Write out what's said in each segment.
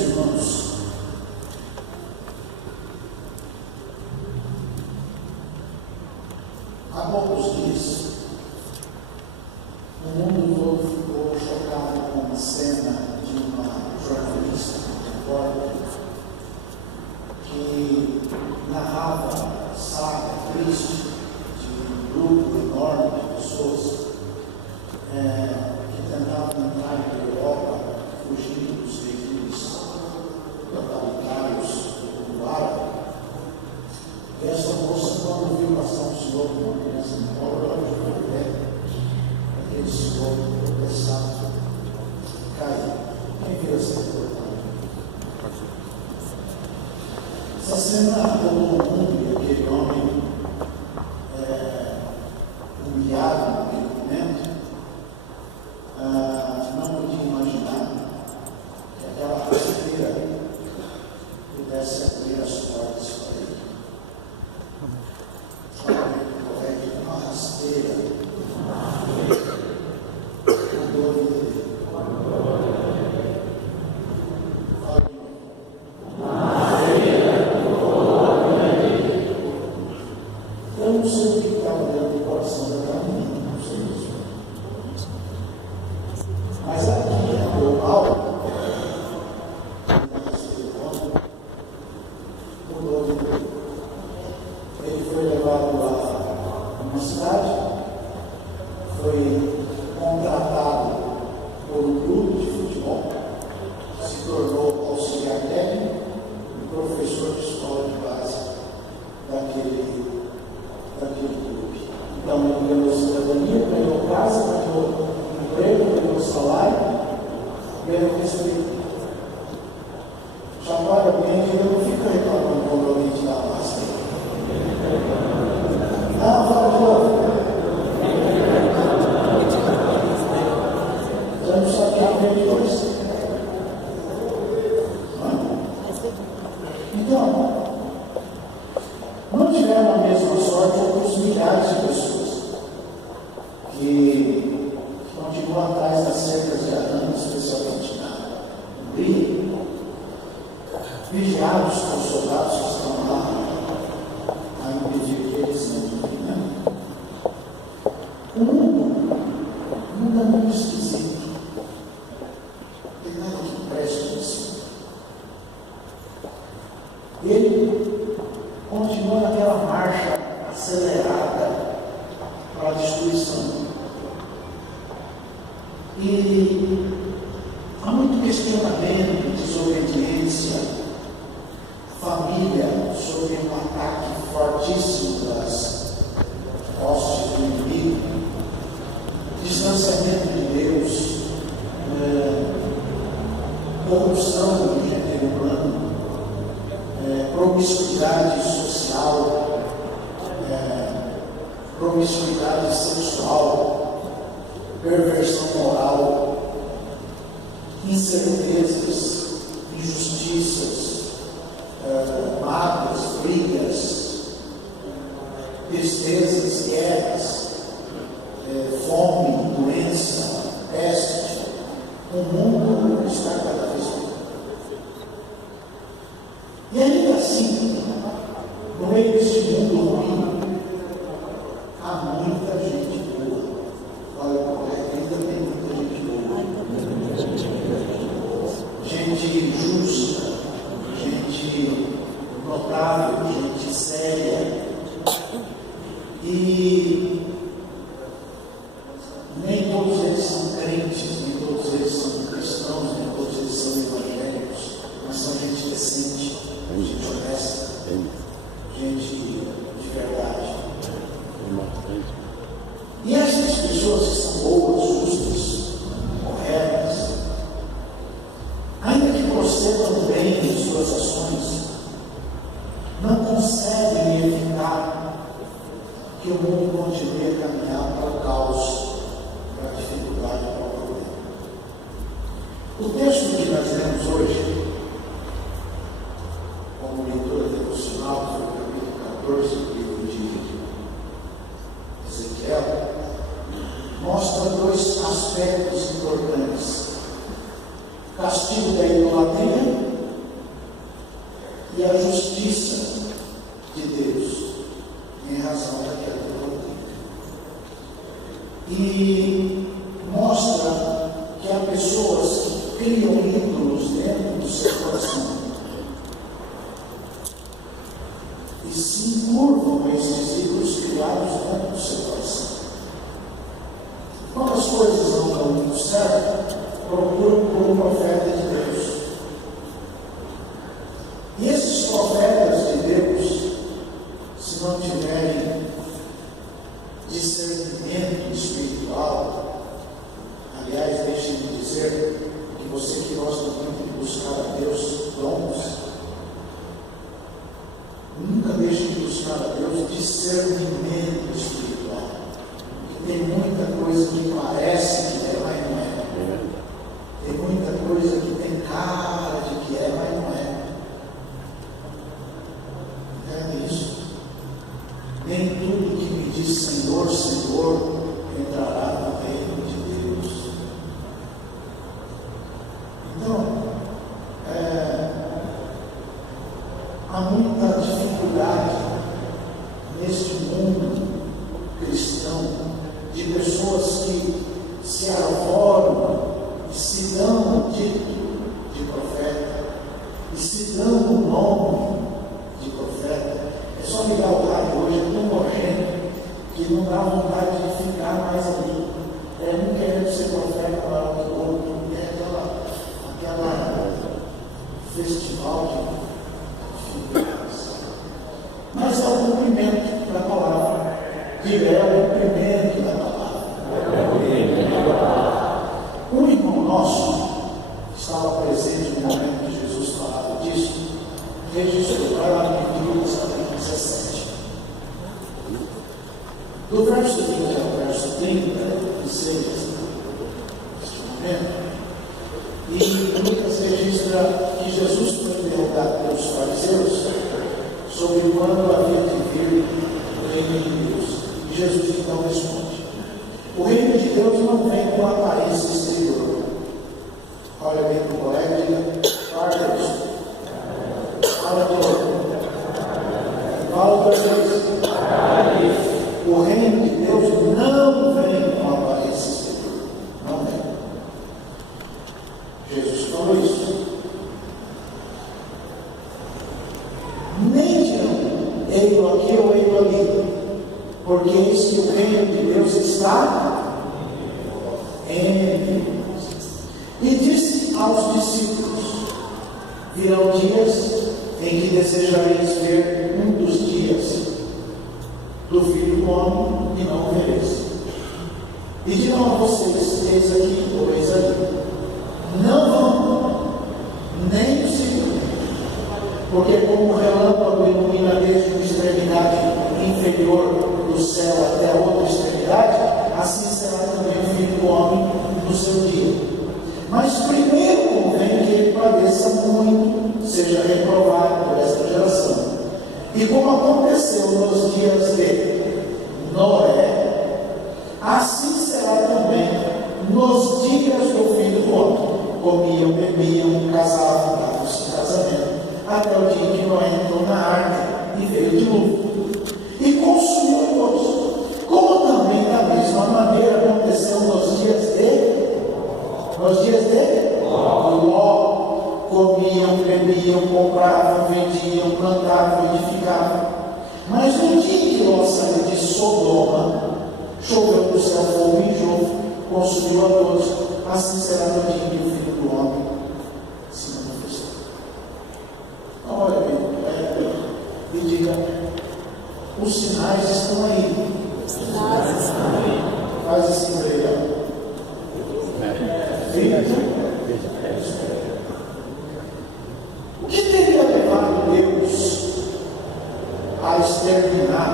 irmãos, há poucos dias, o mundo todo ficou chocado com uma cena de uma jornalista, repórter, que narrava a saga triste de um grupo enorme de pessoas que tentavam entrar na Europa, fugindo dos regimes totalitários do árabe. E essa moça, quando viu passar um senhor com uma criança no colo, ela ficou pé. Aquele senhor tropeçado, caiu. Quem viu essa reportagem? Essa cena rolou o mundo e aquele homem humilhado naquele momento não podia imaginar que aquela rasteira pudesse abrir as portas para ele. Correto, uma rasteira. Mudou a vida dele. Eu não sei o que estava dentro do coração daquela menina, não sei isso. Mas aqui é global, mudou a vida dele. Ele foi levado a uma cidade, foi contratado por um clube de futebol, se tornou auxiliar técnico e professor de escola de base daquele clube. Então ele ganhou cidadania, ganhou casa, ganhou emprego, ganhou salário, ganhou respeito. Já para bem, ele não fica reclamando quando alguém te dá a máscara. Não, fala de novo. Já não sabe que é de hoje. Então, não tiveram a mesma sorte outros milhares de pessoas que continuam atrás das cercas de arame, especialmente na Hungria, vigiados por soldados que estão lá a impedir que eles entrem, né? O mundo é muito esquisito. Tem nada que preste nisso. Ele continua naquela marcha acelerada para a destruição. E há muito questionamento, desobediência, família sob um ataque fortíssimo das hostes do inimigo, distanciamento de Deus, corrupção do gênero humano, promiscuidade social, promiscuidade sexual, perversão moral, incertezas, injustiças, mágoas, brigas, tristezas, guerras, fome, doença, peste. O mundo está cada vez pior. E ainda assim, no meio deste mundo ruim, há muita gente boa. Olha, correto, ainda tem muita gente boa. Gente justa, gente notável, gente séria. E nem todos eles são crentes, nem todos eles são cristãos, nem todos eles são evangélicos, mas são gente decente, gente honesta, gente de verdade. E essas pessoas que são boas, justas, corretas, ainda que procedam bem em suas ações, não conseguem evitar que o mundo continue a caminhar para o caos, para a dificuldade, para o problema. O texto que nós lemos hoje, como leitura devocional, foi o capítulo 14 do livro de Ezequiel, mostra dois aspectos importantes: castigo da idolatria com esses livros criados dentro do seu coração. Quando as coisas não dão muito certo, procuram por um profeta de Deus. E esses profetas de Deus, se não tiverem discernimento espiritual, aliás, deixem-me dizer que você que gosta muito de buscar a Deus dons, nunca deixe de buscar a Deus discernimento espiritual. Porque tem muita coisa que parece que é, mas não é. Tem muita coisa que tem cara de que é, mas não é. Entende isso? Nem tudo que me diz Senhor, Senhor, entrará no reino de Deus. Então, há muita dificuldade neste mundo cristão de pessoas que se arvoram e se dão o título de profeta e se dão o nome de profeta. É só ligar o rádio hoje, é tão nojento que não dá vontade de ficar mais ali. Um querendo ser profeta na hora do outro, aquela festival de mas é o cumprimento da palavra. Diga, é o cumprimento da palavra. Um irmão nosso que estava presente no momento que Jesus falava disso, registrou, vai lá no Lucas capítulo 17. Do verso 20 ao verso 36, neste momento, e Lucas registra que Jesus foi interrogado pelos fariseus sobre quando havia de vir o reino de Deus. E Jesus então responde: o reino de Deus não vem com aparência exterior. Olha bem para o colega e diga: guarda isso. Fala de novo. Fala outra vez. O reino de Deus não vem com aparência exterior. Não vem. Jesus falou isso. Nem dirão, ei-lo aqui ou ei-lo ali, porque eis que o reino de Deus está em nós. E disse aos discípulos: virão dias em que desejareis ver um dos dias do Filho do Homem e não vereis. E dirão a vocês: eis aqui ou eis ali. Não vão, nem o seguirão. Porque como o relâmpago ilumina desde uma extremidade inferior do céu até a outra extremidade, assim será também o Filho do Homem no seu dia. Mas primeiro convém que ele padeça muito, seja reprovado por esta geração. E como aconteceu nos dias de Noé, assim será também nos dias do Filho do Homem. Comiam, bebiam, casavam, davam-se em casamento, até o dia que Noé entrou na arca e veio de dilúvio e consumiu todos. Como também da mesma maneira aconteceu nos dias de Ló. Comiam, bebiam, compravam, vendiam, plantavam, edificavam. Mas no dia que Ló saiu de Sodoma, choveu do céu fogo e enxofre, consumiu a todos. Assim será no dia que o Filho do Homem se manifestar. Então, olha bem, e diga: os sinais estão aí. Os sinais estão aí. Faz assim para ele. O que teria levado Deus a exterminar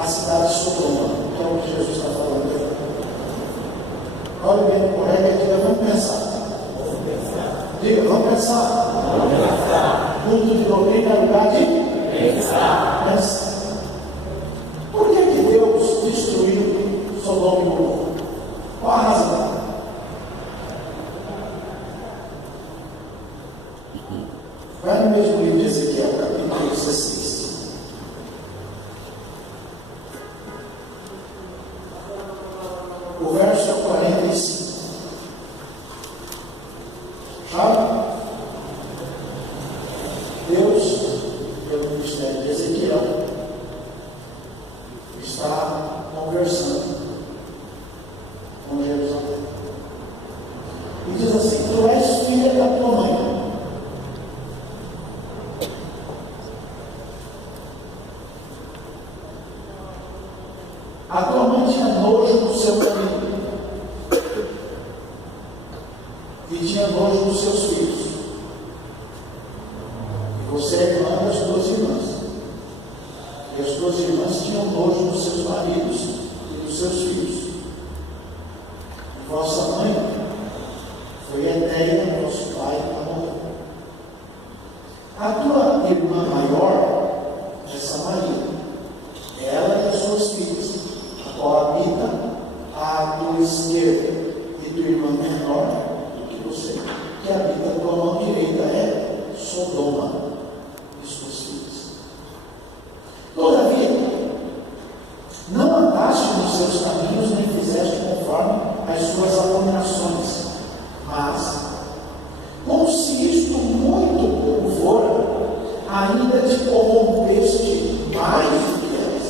a cidade de Sodoma? Que é o que Jesus está falando aí. Olha bem, correto, diga: vamos pensar. Diga: vamos pensar. Ponto de doutrina é lugar de pensar. Por que Deus destruiu Sodoma e Gomorra? Qual a razão? Vai no mesmo livro de Ezequiel, capítulo 16. O verso 45. Sabe? Deus, pelo ministério de Ezequiel, mãe tinha nojo do seu caminho e tinha nojo dos seus filhos. E você é irmã das duas irmãs. E as duas irmãs tinham nojo dos seus maridos e dos seus filhos. Vossa mãe foi Enéia, nosso pai, para morrer. A tua irmã maior é Samaria. Ela e as suas filhas, a qual habita à tua esquerda, e tua irmã menor do que você, que habita à tua mão direita, é Sodoma e suas filhas. Todavia, não andaste nos seus caminhos, nem fizeste conforme as suas abominações, mas, como se isto muito pouco fora, ainda te corrompeste mais do que elas,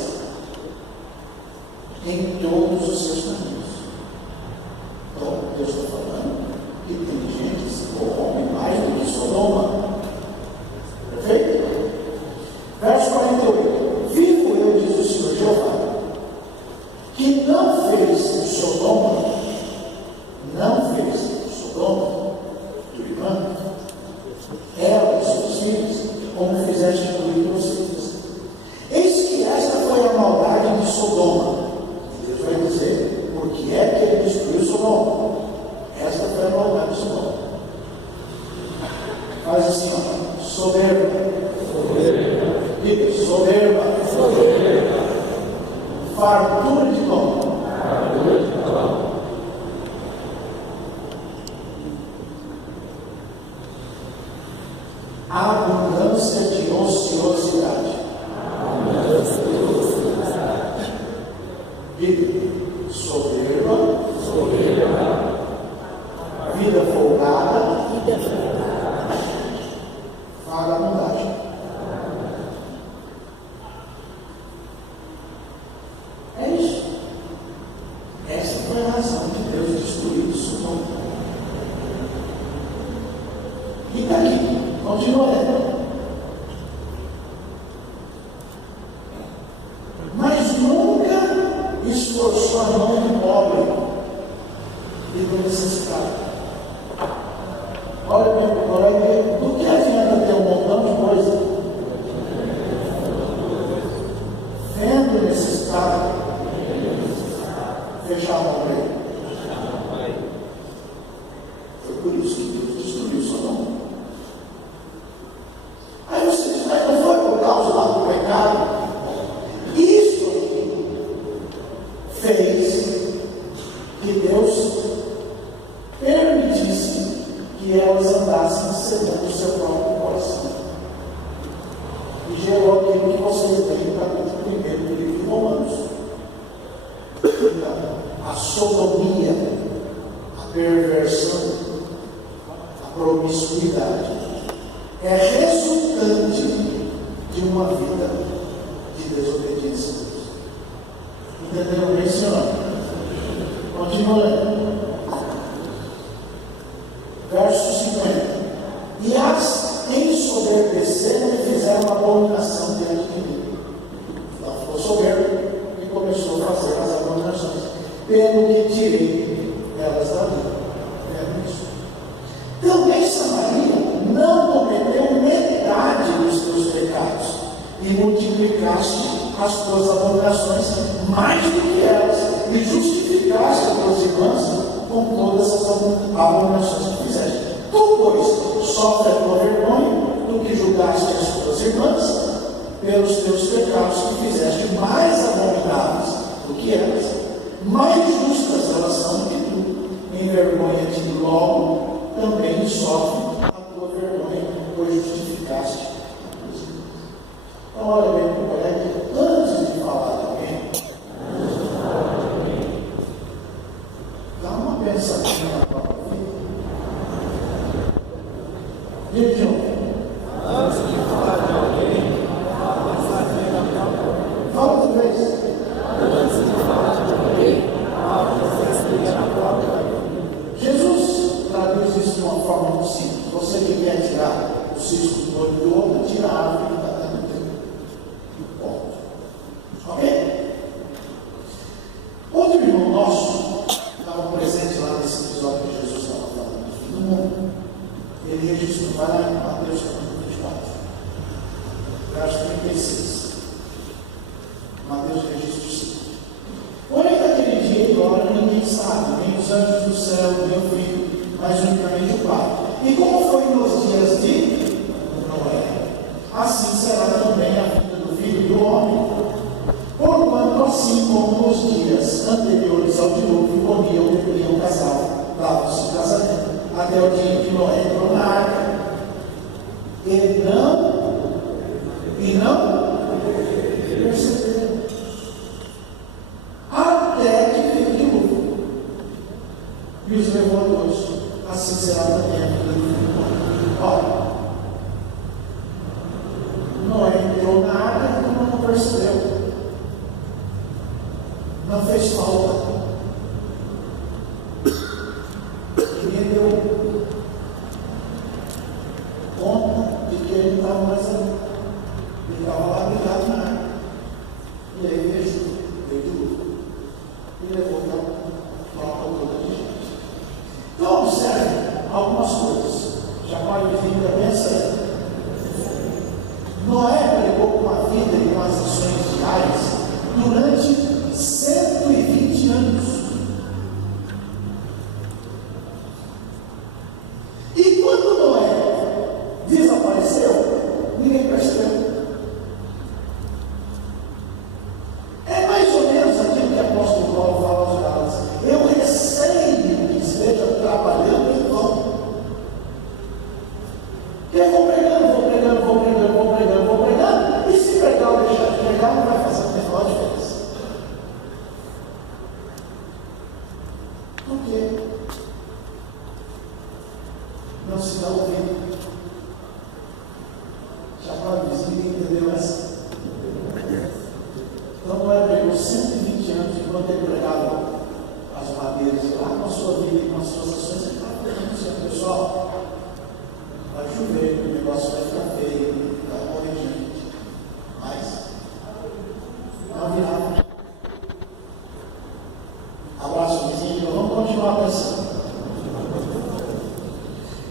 em todos os seus caminhos. Então, Deus está falando que tem gente que se corrompe mais do que Sodoma. Perfeito? Verso 48. Vivo eu, diz o Senhor Jeová, que não fez Sodoma, tua irmã, ela e seus filhos, como fizeste tu e teus filhos. Eis que esta foi a maldade de Sodoma. E Deus vai dizer, por que é que ele destruiu Sodoma? Esta foi a maldade de Sodoma. Faz assim, ó, soberba. Soberba. Fartura de pão. Abundância de ociosidade. Vida soberba. Vida folgada. Vagabundagem. É isso. Essa foi a razão de Deus destruir Sodoma. E daqui, continua lendo. Mas nunca esforçou a mão do pobre e do necessitado. Olha bem, do que adianta ter um montão de coisa? Vendo o necessitado, fechar a mão para ele. Foi por isso que Deus destruiu Sodoma. Aí você diz, mas não foi por causa lá do pecado? Isso fez que Deus permitisse que elas andassem segundo o seu próprio coração. E gerou aquilo que vocês veem no capítulo 1 do livro de Romanos. A sodomia, a perversão, a promiscuidade é resultante de uma vida de desobediência a Deus. Entenderam bem, senhor? Continua lendo. Verso 50. E as ensoberbeceram e fizeram abominação diante de mim. Ela ficou soberba e começou a fazer as abominações, pelo que tirei elas da vida. É isso. Também Samaria não cometeu metade dos teus pecados, e multiplicaste as tuas abominações mais do que elas, e justificaste as tuas irmãs com todas as abominações que fizeste. Tu, pois, sofre a tua vergonha do que julgaste as tuas irmãs pelos teus pecados que fizeste mais abomináveis do que elas, mais justas elas são que tu. Envergonha-te logo, também sofre a tua vergonha, pois justificaste a tuas irmãs. Então, olha bem para o colega, antes de falar de alguém, dá uma pensadinha na própria vida. Diga de novo. Antes de falar de alguém, fala outra vez. Antes de falar de alguém, Jesus traduz isso de uma forma muito simples. Você que quer tirar o cisco do olho do outro, tira a árvore que está dentro dele. Ponto. Ok? os anjos do céu, meu filho, mas unicamente o Pai. E como foi nos dias de Noé, assim será também a vida do Filho do Homem. Porquanto, assim como nos dias anteriores ao dilúvio, comiam, bebiam, casavam, davam-se casamento, até o dia em que Noé entrou na arca, e não perceberam, até que veio o dilúvio e os levou a Deus. Assim será também a vida do Filho do Homem. Olha, Noé entrou na arca e não percebeu. Não fez falta. Ninguém deu conta de que ele não estava mais ali. Ele estava lá ligado na arca. E aí veio de luto. E levou para uma altura de gente. Então observe algumas coisas. Já pode vir também essa. Noé pregou com a vida e com as ações diárias durante 120 anos. E quando Noé desapareceu, ninguém percebeu. É mais ou menos aquilo que o apóstolo Paulo fala aos Gálatas: eu receio que esteja trabalhando em vão. Eu vou pregando, e se pregar ou deixar de pregar, não vai fazer a menor diferença. Por quê? Não se dá ouvido. Já pode dizer, ninguém entendeu essa. Então Noé pregou 120 anos enquanto ele pregava as madeiras lá com a sua vida e com as suas ações. Ele estava pregando assim: pessoal, vai chover, o negócio vai ficar feio, vai morrer gente. Mas não virava. Abraço o vizinho, vamos continuar pensando.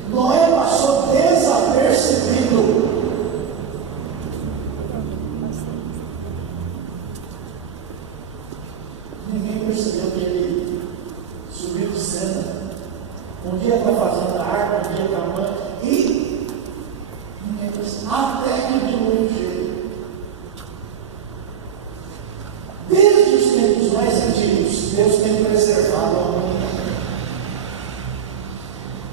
Noé passou desapercebido. Ninguém percebeu que ele subiu de cena. Um dia está fazendo a arca, um dia está amando, e ninguém percebeu. Até que o dilúvio chegou. Desde os tempos mais antigos, Deus tem preservado a humanidade.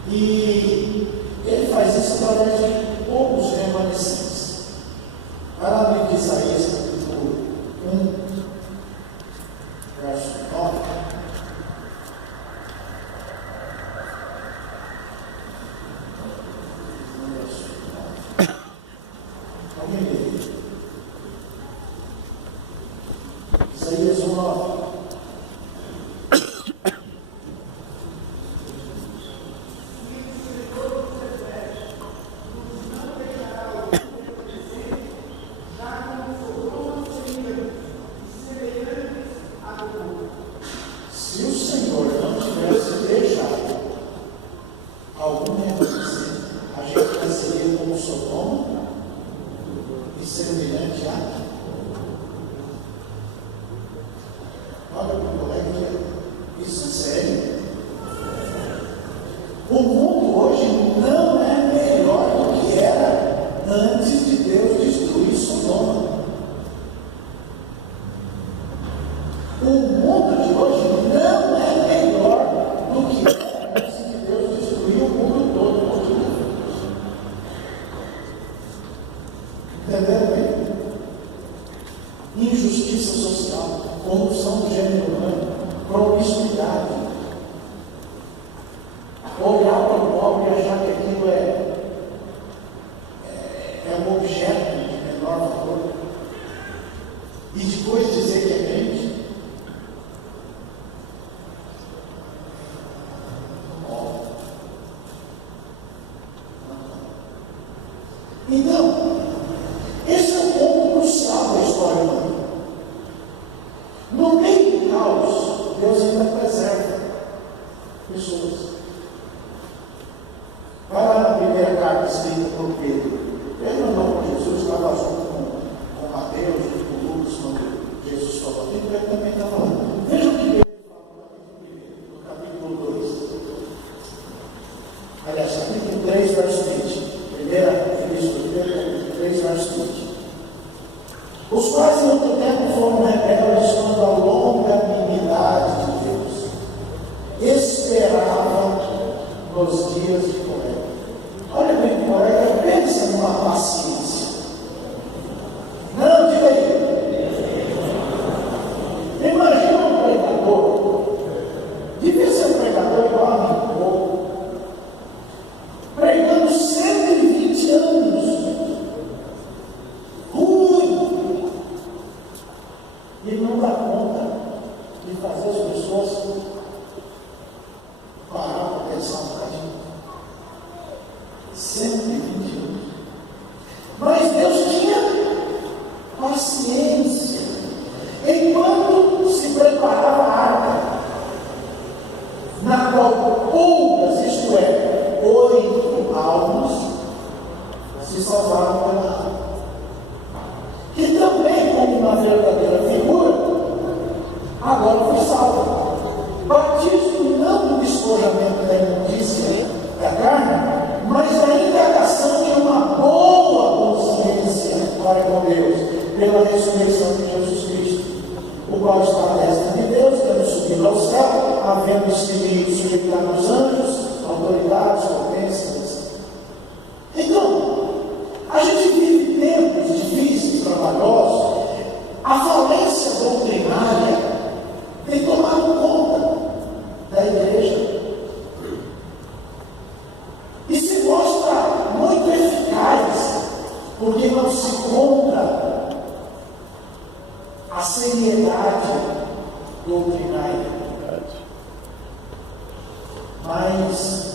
E Ele faz isso através de poucos remanescentes. Vai lá no livro de Isaías, capítulo 1, verso 9. Alguém lê? Isaías 1, 9. Se o Senhor não tivesse deixado algum remanescente, a gente seria como Sodoma e semelhante a. Olha para o colega, isso é sério. O mundo hoje não é melhor do que era antes de Deus destruir Sodoma. O mundo de hoje não é melhor do que era antes de Deus destruir o mundo todo. Entenderam bem? Injustiça social, corrupção do gênero humano, promiscuidade. Olhar para o pobre e achar que aquilo é um objeto de menor valor. E depois dizer que é crente. Então, esse é um ponto crucial da história humana. No meio do caos, Deus ainda preserva pessoas. Vai lá na primeira carta escrita por Pedro. Pedro não, Jesus estava junto com Mateus, junto com Lucas, quando Jesus falou. E Pedro também estava lá. Veja o que Pedro fala no capítulo 3, verso 20. Os quais em outro tempo foram rebeldes quando a longanimidade de Deus esperavam nos dias de Coré. Olha bem, Coré, pensa numa paciência. Não, diga aí. Imagina um pregador. Devia ser um pregador igual a mim, pregando 120 anos. Ruim. E não dá conta de fazer as pessoas parar para pensar um bocadinho. 120 anos. Mas Deus tinha paciência. Enquanto se preparava a arca, na qual poucas, isto é, 8 almas, se salvaram pela água. Que também, como uma verdadeira figura, agora foi salvo. Batismo não do despojamento da imundícia da carne, mas da indagação de uma boa consciência para com Deus, pela ressurreição de Jesus Cristo, o qual está à destra de Deus, tendo subido ao céu, havendo estimido sujeitar nos anjos, autoridades, potências. Então, a gente vive tempos difíceis, trabalhosos. A falência doutrinária tem tomado conta da igreja e se mostra muito eficaz, porque não se compra a seriedade doutrinária, mas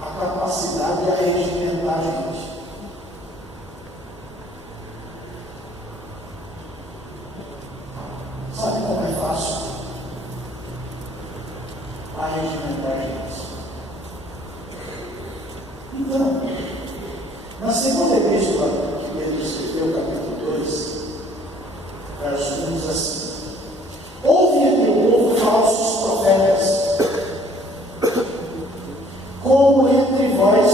a capacidade de arregimentar a gente. Sabe como é fácil arregimentar a gente? Então, na segunda epístola que Pedro escreveu, capítulo 2, verso 1, diz assim: houve entre o povo falsos profetas, como entre vós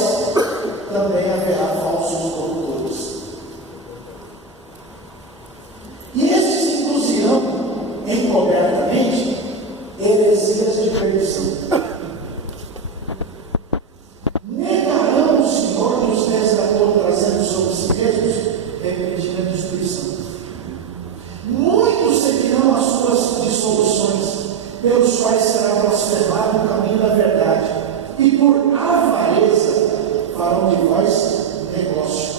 também haverá falsos doutores. E estes induzirão encobertamente heresias de perdição. Negarão o Senhor que os resgatou, trazendo sobre si mesmos repentina destruição. Muitos seguirão as suas dissoluções, pelos quais será blasfemado o caminho da verdade, e por avareza farão de vós negócio,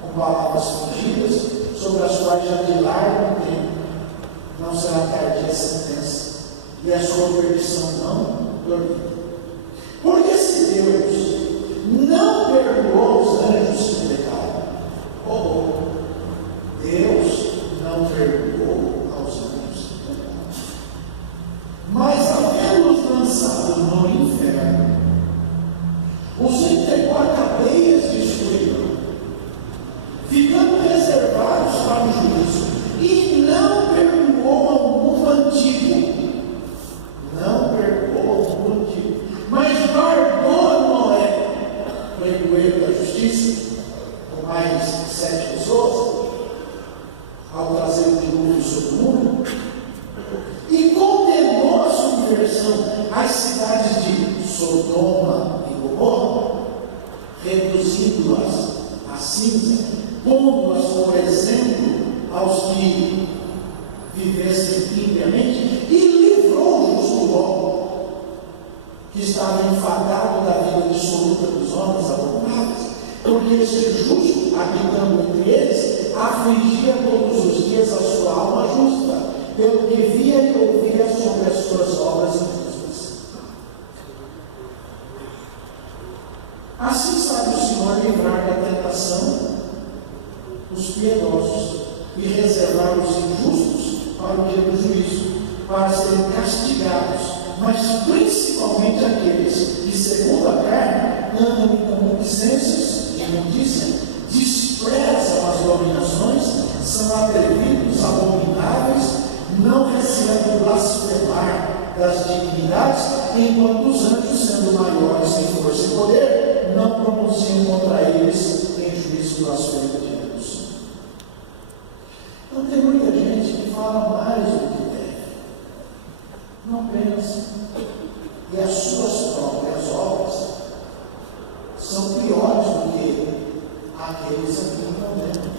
com palavras fingidas, sobre as quais já de largo tempo não será tardia a sentença, e a sua perdição não dormida. Porque se Deus não perdoou os anjos que pecaram, Deus não perdoou aos anjos que pecaram, mas havendo-os lançado no inferno, os entregou a cadeias de escuridão, ficando reservados para o juízo, e não perdoou ao mundo antigo. Não perdoou ao mundo antigo, mas guardou Noé, o herdeiro da justiça, com mais 7 pessoas, ao trazer o dilúvio sobre o mundo, e condenou a subversão às cidades de Sodoma e Gomorra, reduzindo-as a cinza, pondo-as por exemplo aos que vivessem impiamente, e livrou o justo Ló, que estava enfadado da vida dissoluta dos homens abomináveis, porque este justo, habitando entre eles, afligia todos os dias a sua alma justa, pelo que via e ouvia sobre as suas obras injustas. Assim sabe o Senhor livrar da tentação os piedosos e reservar os injustos para o dia do juízo, para serem castigados, mas principalmente aqueles que, segundo a carne, andam em concupiscências e imundícia, desprezam as dominações, são atrevidos, abomináveis, não receando blasfemar das dignidades, enquanto os anjos, sendo maiores em força e poder, não pronunciam contra eles em juízo se blasfema diante do Senhor. Então tem muita gente que fala mais do que deve, não pensa, e as suas próprias obras são piores do que aqueles a quem condenam.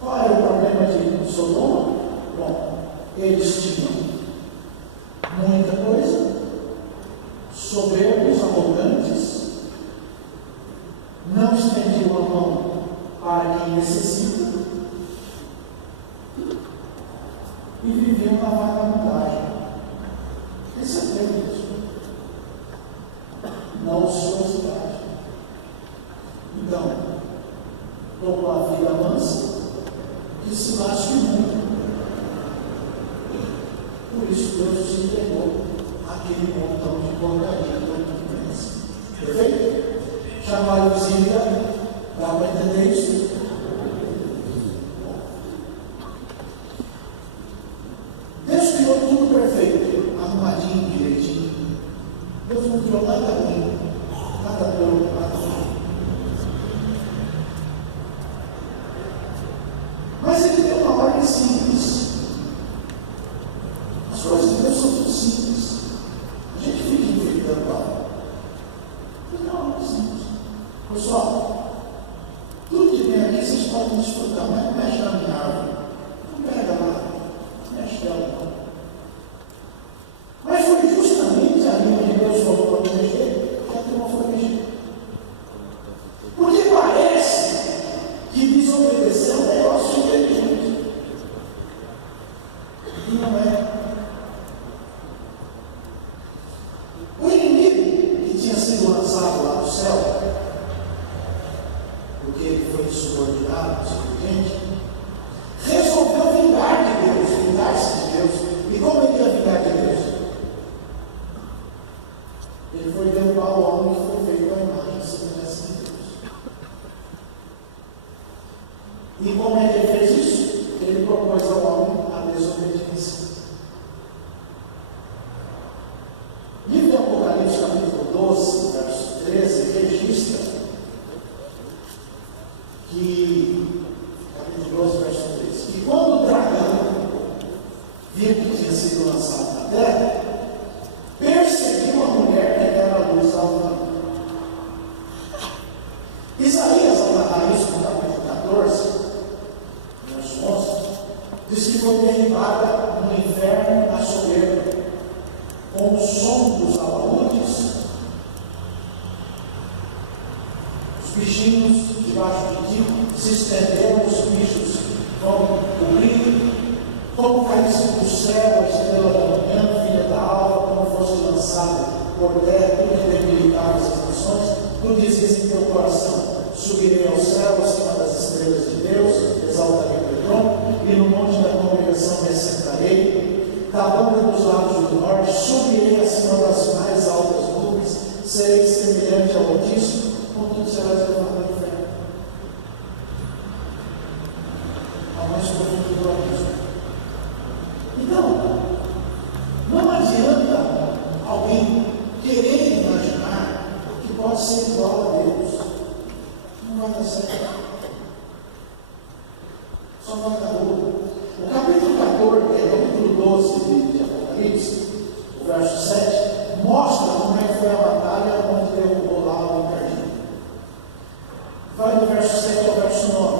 Qual era o problema de Sodoma? Bom, eles tinham muita coisa, soberbos, arrogantes, não estendiam a mão para quem necessita e viviam na vagabundagem. Esse é o Deus, na ociosidade. Então, tomou a vida mansa e se lascou muito. Por isso Deus se entregou àquele montão de porcaria todo mundo pensa. Perfeito? Chamar o Zília, dá para entender isso? Deus criou tudo perfeito, arrumadinho, direitinho. Deus não criou nada ruim, nada torto, nada ruim. Mas ele deu uma ordem simples. As coisas de Deus são muito simples. A gente fica inventando algo. Mas não é simples. Pessoal, tudo que vem aqui vocês podem desfrutar, mas não mexe na minha árvore. Não pega lá, não mexe dela não. Mas foi justamente ali onde Deus falou para mexer, que a turma foi mexer. Porque parece que desobedecer é um negócio inteligente. E não é. O inimigo que tinha sido lançado lá do céu, porque ele foi insubordinado, desobediente, resolveu vingar de Deus, vingar-se de Deus. E como ele ia vingar de Deus? Ele foi derrubar o homem que foi feito à imagem e semelhança de Deus. E como é que ele fez isso? Ele propôs ao homem a desobediência. Livro de Apocalipse, capítulo 12, verso 13, registra que, capítulo 12, verso 13, que quando o dragão viu que tinha sido lançado na terra, perseguiu a mulher que dera a luz ao homem. Isaías, ao narrar isso no capítulo 14, verso 11, diz que foi derribada no inferno a soberba, com o som dos alaúdes, os bichinhos debaixo de ti se estenderam, os bichos vão cobrir, como caísse do céu a estrela da manhã, filha da alva, como fosse lançada por terra, tu que debilitavas as nações, tu dizes em teu coração: subirei ao céu acima das estrelas de Deus, exaltarei o teu trono, e no monte da congregação me assentarei. Da banda dos lados do norte, subirei acima das mais altas nuvens, serei semelhante ao Altíssimo, contudo serás levado ao inferno. Ao mais profundo do abismo. Então, não adianta alguém querer imaginar que pode ser igual a Deus. Não vai dar certo. Só vai dar lucro. O capítulo 12 de Apocalipse, o verso 7, mostra como é que foi a batalha onde derrubou lá o encardido. Vai do verso 7 ao verso 9.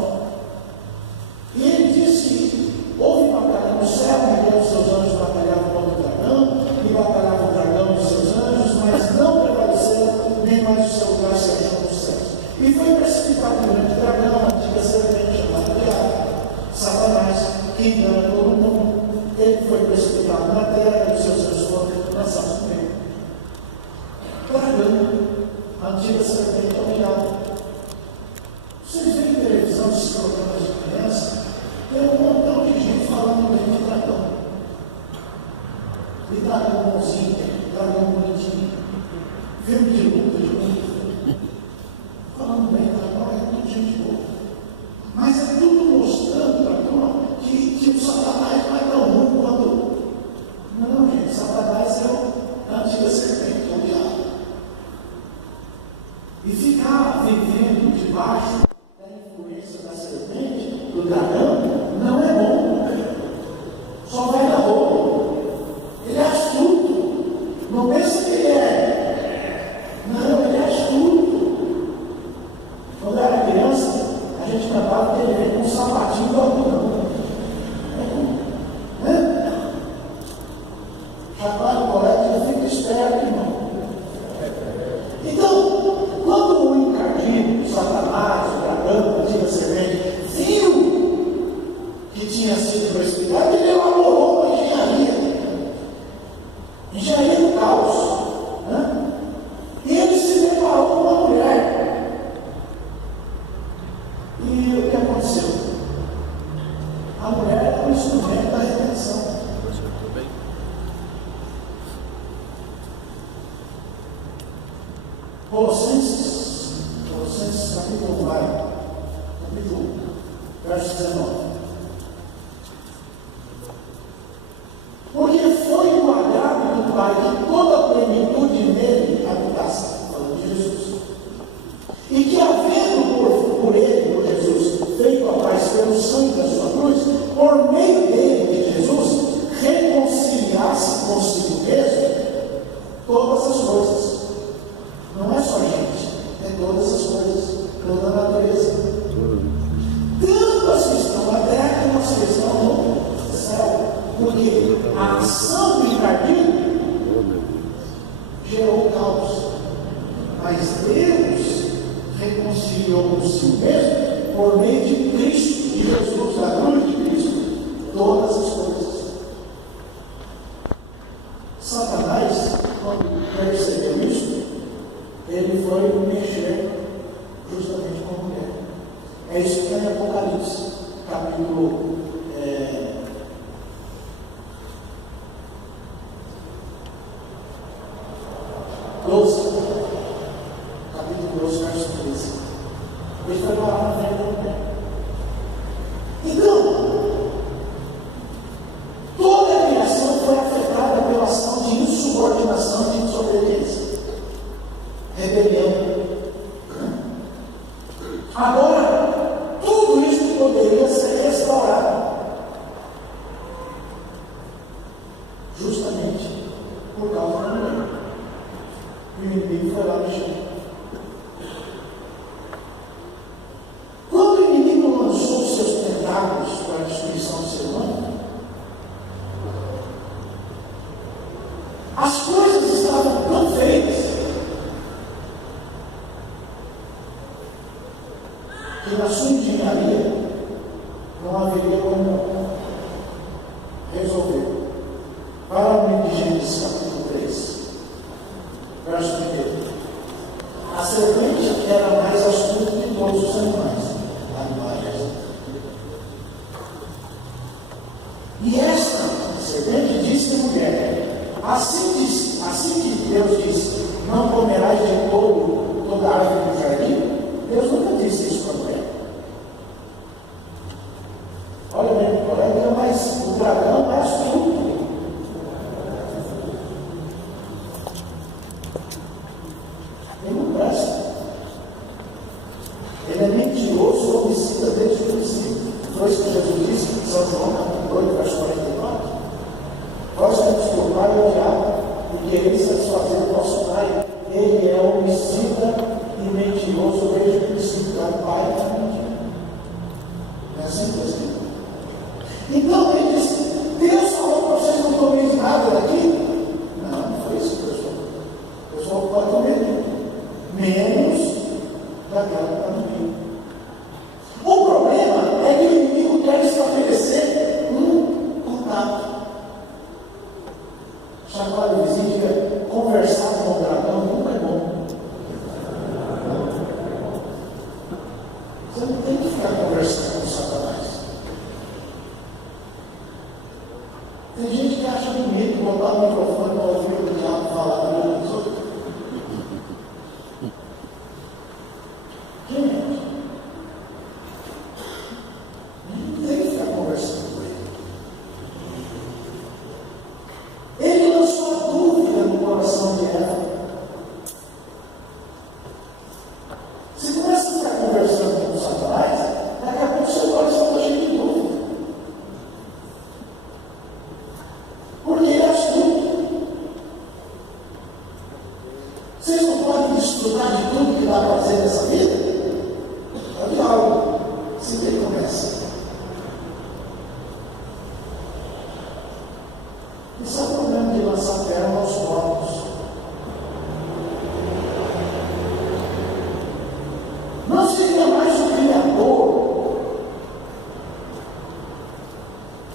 E ele diz que houve batalha no céu, e os seus anjos batalhavam contra o dragão, e batalhavam o dragão e os seus anjos, mas não prevaleceram, nem mais o seu lugar se achou nos céus. E foi precipitado o grande dragão, a antiga serpente chamada Diabo, Satanás, que engana todo mundo. Ele foi precipitado na terra e os seus anjos foram lançados no meio. Dragão, a antiga serpente humilhada. Vocês veem televisão, esses programas de criança, tem um montão de gente falando bem de dragão. E dragão bonzinho, dragão bonitinho, filme de luta, de luta. Falando bem, dragão é tudo gente boa. Mas é tudo mostrando para a turma que o Satanás não é tão ruim quanto. Não, gente, Satanás é a antiga serpente, o diabo. E ficar vivendo debaixo Quando eu era criança, a gente cantava TV com um sapatinho do algodão. Né? Chacoalha o colete, fica esperto, irmão. Então, quando o encardido, o Satanás, o dragão, a antiga serpente, viu que tinha sido investigado, ele elaborou uma engenharia. Engenharia do caos. Né? E ele se deparou com uma mulher. E o que aconteceu? A mulher era um instrumento da redenção. Colossenses capítulo 1, capítulo 1, verso 19. Porque foi o agrado do Pai que toda a plenitude nele habitasse, falando de Jesus. E que, havendo por ele, por Jesus, feito a paz pelo sangue da sua cruz, por meio dele, de Jesus, reconciliasse consigo mesmo todas as coisas. Não é só gente, é todas as coisas, toda a natureza. Tanto as que estão na terra como as que estão no céu. Porque a ação do encardido gerou caos. Mas Deus reconciliou consigo mesmo por meio de Cristo, de Jesus, da cruz de Cristo, todas as coisas. Satanás, quando percebeu isso, ele foi mexer justamente com a mulher. É isso que está em Apocalipse, capítulo 12, capítulo 12, verso 13. Ele foi parar na frente da mulher. Então, toda a criação foi afetada pela ação de insubordinação e de desobediência. Rebelião. Agora, tudo isso poderia ser restaurado. Justamente por causa da mulher. E o inimigo foi lá mexer. Quando o inimigo lançou os seus tentáculos para a destruição do ser humano, as coisas estavam tão feitas que na sua engenharia não haveria como resolver. Para o livro de Gênesis capítulo 3, verso 1. A serpente era mais astuta que todos os animais. E esta serpente disse à mulher: assim que Deus disse, não comerás de toda a árvore do jardim, Deus nunca disse isso para a mulher. Olha bem, o dragão é mais astuto. Ele não presta. Ele é mentiroso, homicida desde o princípio. Foi isso que Jesus disse em São João, capítulo 8, verso 44. Vós temos por pai o diabo e quereis satisfazer o vosso pai. Ele é homicida e mentiroso desde o princípio. É o pai da mentira. Não é assim que assim? Então ele disse: Deus falou para vocês não comerem nada daqui? Não foi isso que Deus falou. Deus falou para comer menos daquela que está no meio. O problema é que o inimigo quer estabelecer um contato. Chacoalha o vizinho e diga: conversar com o dragão nunca é bom. Você não tem que ficar conversando com o Satanás. Tem gente que acha bonito botar o microfone para ouvir o diabo falar da vida dos outros. Gente, não tem que ficar conversando com ele. Ele lançou a dúvida no coração de Eva. Se começa a ficar conversando com o Satanás, daqui a pouco o seu coração está cheio de dúvida. Porque ele é astuto.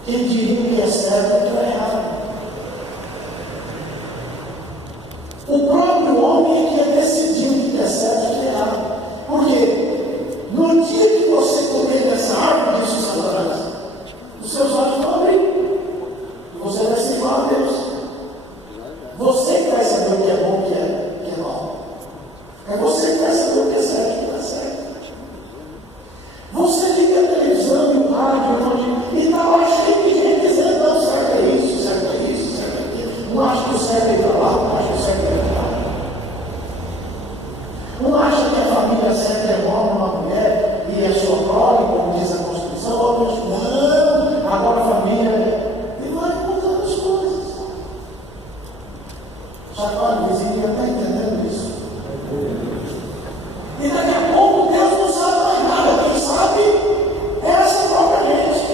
Quem diria que é certo e que é errado? O próprio homem é que ia decidir o que é certo e o que é errado. Porque no dia que você comer dessa árvore, disse Satanás, os seus olhos vão abrir. E você vai ser igual a Deus. Você que vai saber o que é bom e o que é mal. É você que vai saber o que é certo e o que não é certo. Você liga a televisão e o rádio e está lá cheio de gente dizendo, não, certo é isso, certo é isso, certo é aquilo. Não acha que o certo é ir para lá, não acha que o certo é ir para lá. Um acha que a família certa é igual uma mulher e a sua prole, como diz a Constituição, outros não, agora a família e vai contando as coisas. Chacoalho, vizinho, está entendendo isso? E daqui a pouco Deus não sabe mais nada, quem sabe é essa própria gente.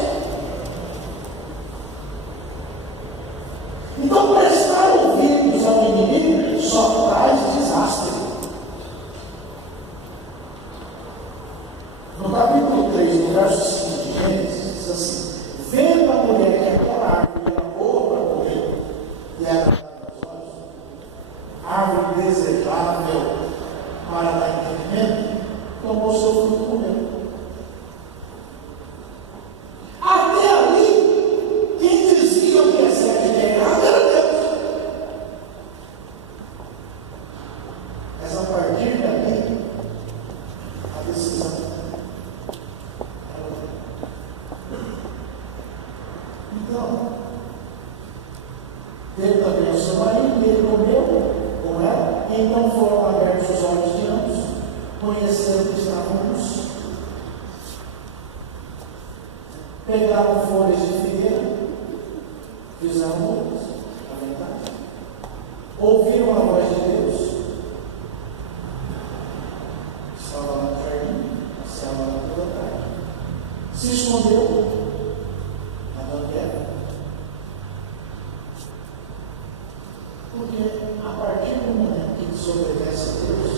Então prestar ouvidos ao inimigo só traz desastre. No capítulo 3, no verso 5 de Gênesis, diz assim: vendo a mulher que aquela árvore era boa para comer e agradável aos olhos, árvore desejável para dar entendimento, tomou seu fruto e comeu. Até ali, quem dizia o que é certo e o que é errado era Deus. Mas a partir dali, a decisão. Então, Deus também o seu marido, ele comeu com ela, e então foram abertos os olhos de ambos, conhecendo que estavam nus. Pegaram folhas de figueira, fizeram bodas, a verdade. Ouviram a voz de Deus, estava lá no jardim, estava lá toda tarde. Se escondeu. Porque a partir do momento que desobedece a Deus,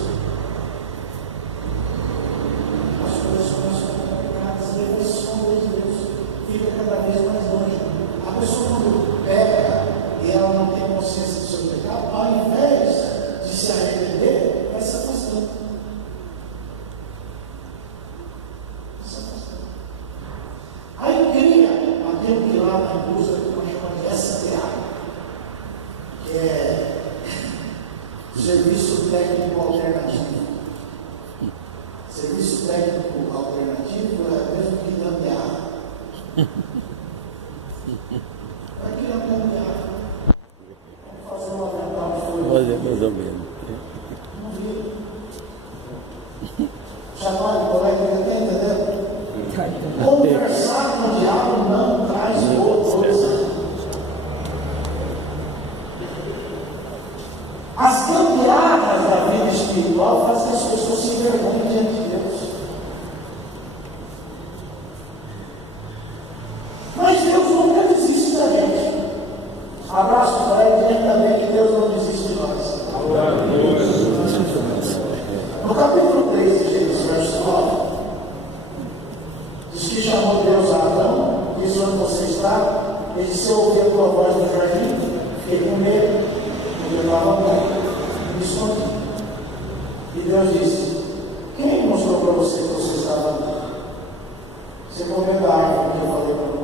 as coisas começam a ficar complicadas, e ele se esconde de Deus, fica cada vez mais longe. A pessoa, quando peca e ela não tem consciência do seu pecado, ao invés de se arrepender, vai se afastando. Aí cria aquilo que lá na indústria que nós chamamos de STA, que é Serviço Técnico Alternativo. Serviço Técnico Alternativo é mesmo que gambiarra. Vai criar gambiarra. Vamos fazer uma verdade. Olha, mais ou menos. Não vira. Chamar de colega, está entendendo? Conversar com o diabo não traz boa coisa. As gambiarras da vida espiritual fazem as pessoas se envergonhem diante de Deus. Mas Deus nunca desiste da gente. Abraço para ele, dizer também que Deus não desiste de nós. No capítulo 3 de Gênesis, verso 9, diz que chamou Deus a Adão, disse: onde você está? Ele disse: eu ouvi a tua voz no jardim, fiquei com medo, porque eu estava morto, me escondi. E Deus disse: quem mostrou para você que você estava morto? Você comeu da árvore que eu falei para comer.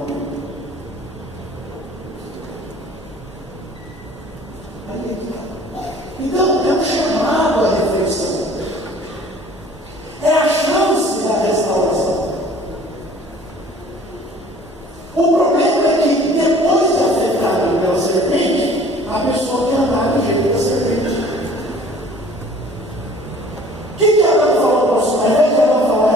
Então, é um chamado à reflexão. É a chance da restauração. O problema é que, depois de afetado pela serpente, a pessoa quer andar do jeito da serpente. O que Adão falou para o seu? Ao invés de Adão falar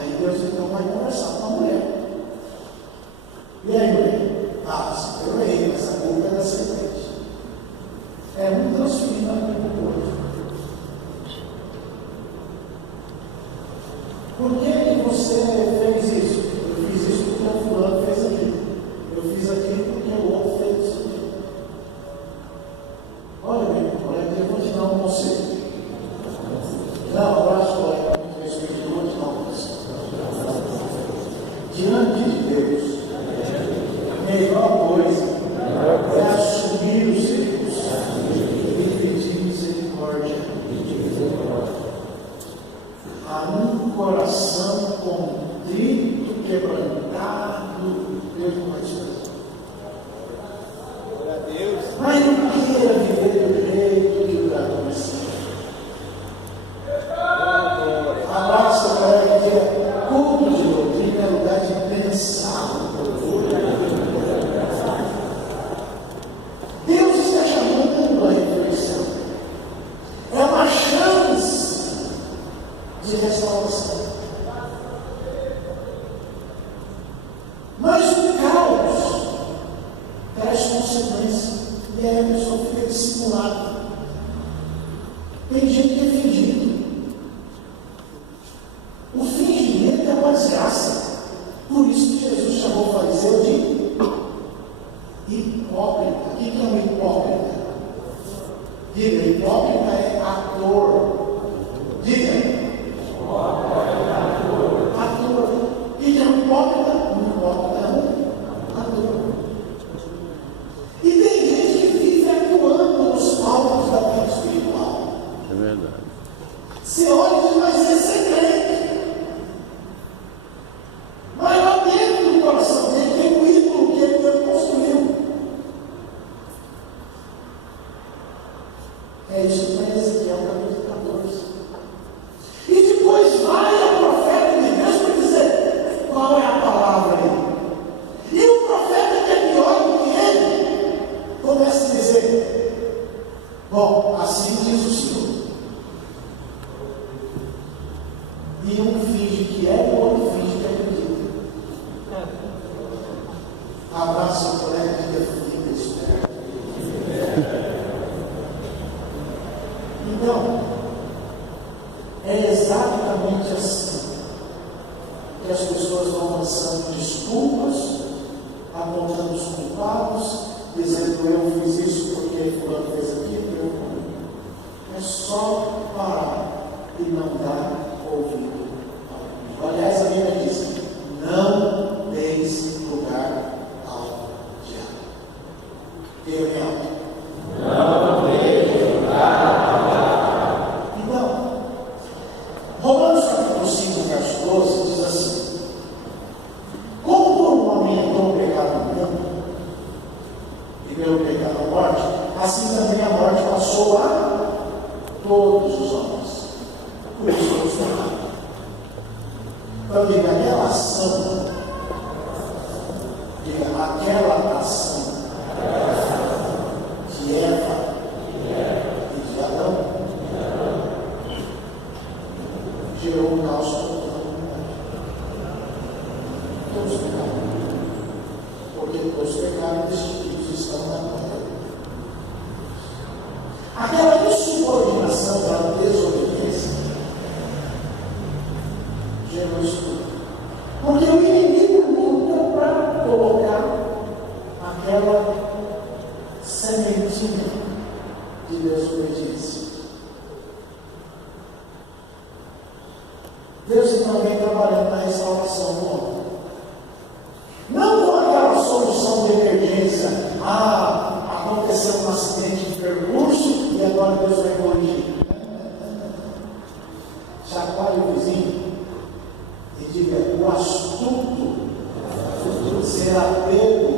Aí Deus então vai conversar com a mulher. E aí, mulher? Se eu errei, mas a culpa é da serpente. É um transferindo aqui para o outro. Por que você fez isso? Eu fiz isso porque o fulano fez aquilo. Eu fiz aquilo porque o outro fez isso. Olha, meu colega, eu vou te dar um conselho. Não, abraço, colega, muito respeito, eu vou te dar um conselho. Diante de Deus, a melhor coisa é assumir os erros e pedir misericórdia. A um coração contrito, quebrantado, Deus não vai te fazer. Mas não queira viver do jeito que o cara começou. Abraça o colega que é culto de doutrina, é lugar de pensar. Deus está chamando a reflexão. É uma chance de restauração. Mas o caos traz consequências e aí a pessoa fica dissimulada. Tem gente que é fingido. O fingimento é uma desgraça. Por isso que Jesus chamou o fariseu de hipócrita. O que é um hipócrita? Diga, hipócrita é ator. Diga. Ator. O que é um hipócrita? Um hipócrita é um ator. E tem gente que vive atuando nos palcos da vida espiritual. É verdade. Você olha e diz, mas esse é crente. Mas lá dentro do coração dele tem um ídolo que ele construiu. É isso que está em Ezequiel capítulo 14. E depois vai ao profeta de Deus para dizer qual é a palavra dele. E o profeta que é pior do que ele começa a dizer: bom, assim diz o Senhor. E um finge que é e o outro finge que acredita. Abraço o colega de definido esperto. Então, é exatamente assim que as pessoas vão lançando desculpas, apontando os culpados, dizendo eu fiz isso porque fulano fez aquilo, eu não. É só parar e não dar ouvido. Aliás, a Bíblia diz: não deis lugar ao diabo. Eu me amo. Não deis lugar ao diabo. Então, Romanos capítulo 5, verso 12 diz assim: como por um homem entrou o pecado no mundo, e pelo pecado a morte, assim também a morte passou a todos os homens. Por isso eu estou errado. Então, diga, aquela ação, de Eva e de Adão gerou um caos para toda a humanidade. Todos pecaram. Porque todos pecaram e destituídos estão na glória. Aquela insubordinação, aquela desobediência gerou isso tudo. Porque o inimigo luta para colocar aquela sementinha de desobediência. Deus então vem trabalhando na restauração do homem. Não com aquela solução de emergência. Aconteceu um acidente de percurso e agora Deus vai corrigir. Chacoalhe o vizinho e diga: o astuto será pego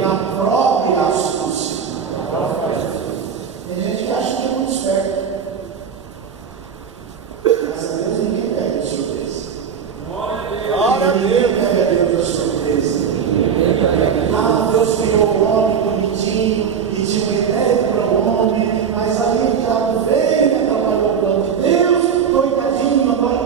na própria astúcia. Tem gente que acha que é muito esperto. Mas a Deus ninguém pega de surpresa. Ninguém pega Deus de surpresa. Deus criou o homem bonitinho e tinha uma ideia para o homem, mas aí o diabo veio, atrapalhou o plano de Deus, coitadinho, agora.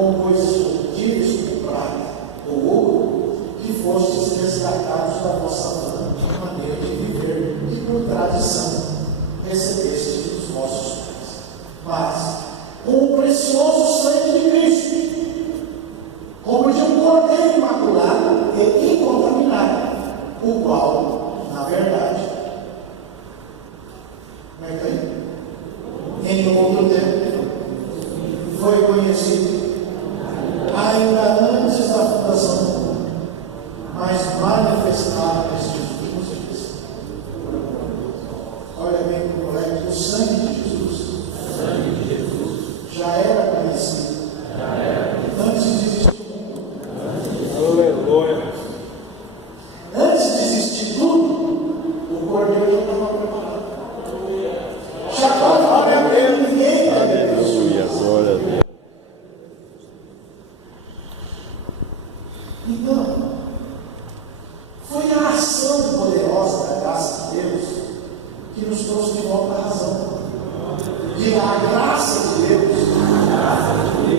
com coisas corruptíveis, como prata ou ouro, que fostes resgatados da vossa maneira de viver e por tradição recebestes dos vossos pais. Mas, com o precioso sangue de Cristo, como de um cordeiro imaculado e incontaminado, o qual, na verdade, em outro tempo, foi conhecido, ainda antes da fundação do mundo, mas manifestado nestes últimos dias. Olha bem para o colega, o sangue de Jesus já era conhecido antes de existir o mundo. Aleluia. Antes de existir tudo, o cordeiro já estava preparado. Já estava preparado, ninguém era Deus. Aleluia, glória a Deus. Então, foi a ação poderosa da graça de Deus que nos trouxe de volta à razão. E a graça de Deus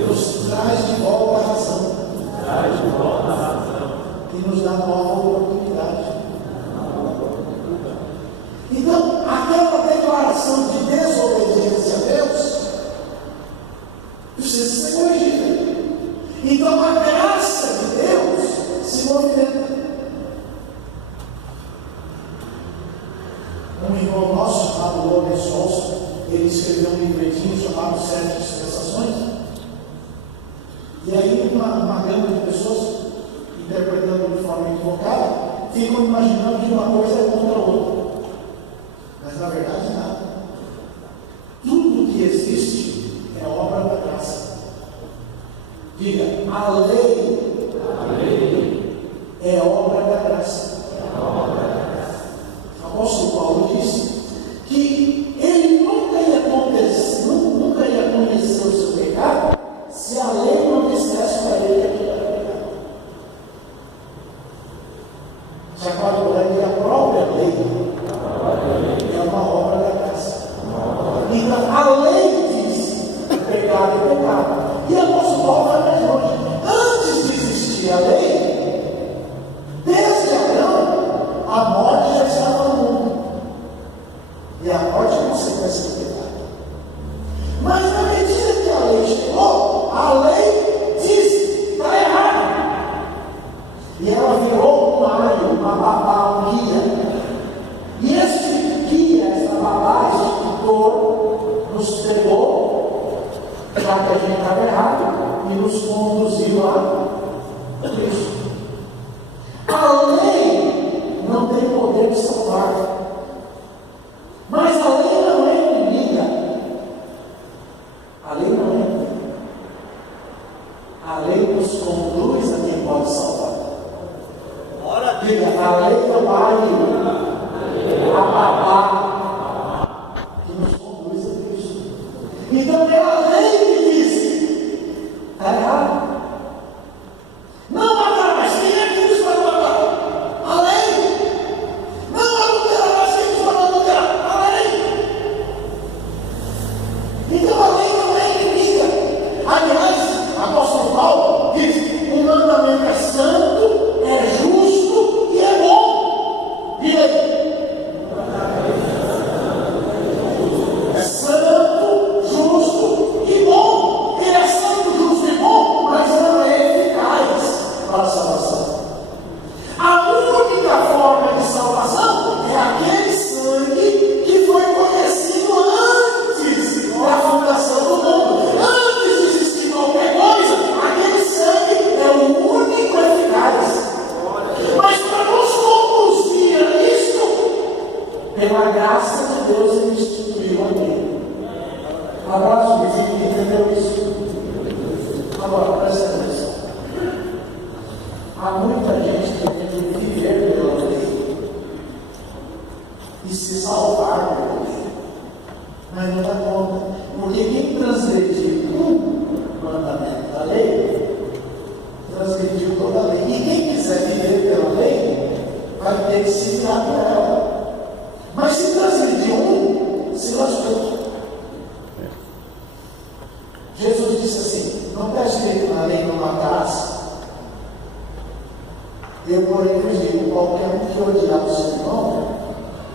nos traz de volta à razão. E nos dá nova oportunidade. Então, aquela declaração de desobediência a Deus precisa ser corrigida. Então, a graça de Deus se movimenta. Um irmão nosso chamado Logan Solson, ele escreveu um livretinho chamado Sete Dispensações. E aí uma gama de pessoas, interpretando de forma equivocada, ficam imaginando que uma coisa é contra a outra. Mas na verdade nada. Tudo que existe é obra da graça. Diga, a lei é obra da graça. O apóstolo Paulo disse que ele nunca ia conhecer o seu pecado se a lei não dissesse para ele que aquilo era pecado. Já calculando que a própria lei é uma obra da graça. Então a lei diz pecado é pecado. E o apóstolo Paulo vai mais longe. Antes de existir a lei, desde Adão, a morte já estava no mundo. E a morte é consequência do pecado. Mas na medida que a lei chegou, a lei disse, está errado. E ela virou um alho, uma babá, um guia. E este guia, essa babá, este tutor, nos pegou, já que a gente estava errado, e nos conduziu a Cristo. A lei não tem poder de salvar. Mas a lei não é inimiga. A lei não é inimiga. A lei nos conduz a quem pode salvar. Diga, a lei é o alho, a babá, que nos conduz a Cristo. Então é a lei que diz, está errado. Não matar mais, quem é que diz para matar? A lei. Não adulterar mais, quem diz para adulterar? A lei. Então a lei não é inimiga. Aliás, o apóstolo Paulo diz, o mandamento é santo, é justo e é bom. E aí? É santo, justo e bom. Ele é santo, justo e bom, mas não é eficaz para a salvação. A única forma de salvação é aquele sangue que foi conhecido antes da fundação do mundo. Antes de existir qualquer coisa, aquele sangue é o único eficaz. Mas para nos conduzir a isto, pela graça de Deus, ele instituiu a lei. Abraço, vizinho, que entendeu isso? Agora, presta atenção. Há muita gente querendo viver pela lei e se salvar pela lei, mas não dá conta, porque quem transgrediu um mandamento da lei, transgrediu toda a lei. E quem quiser viver pela lei, vai ter que se virar por ela. Mas se transgrediu um, se lascou. Jesus disse assim, não peço que na lei não matarás. Eu, porém, vos digo: qualquer um que odiar o seu irmão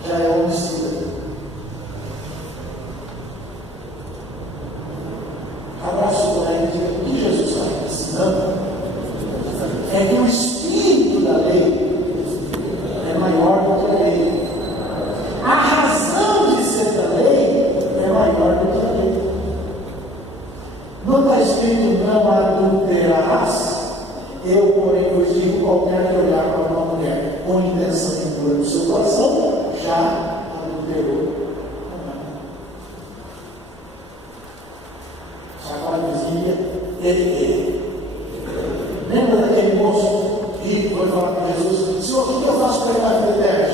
já é homicida. Abraço o colega e diga: o que Jesus está ensinando é que o espírito da lei é maior do que a lei. A razão de ser da lei é maior do que a lei. Não está escrito: não adulterarás. Eu, porém, vos digo: qualquer que olhar para uma mulher com intenção de impor no seu coração, já adulterou. Agora dizia ele. Lembra daquele moço que foi falar com Jesus: Senhor, o que eu faço para ir para a vida eterna?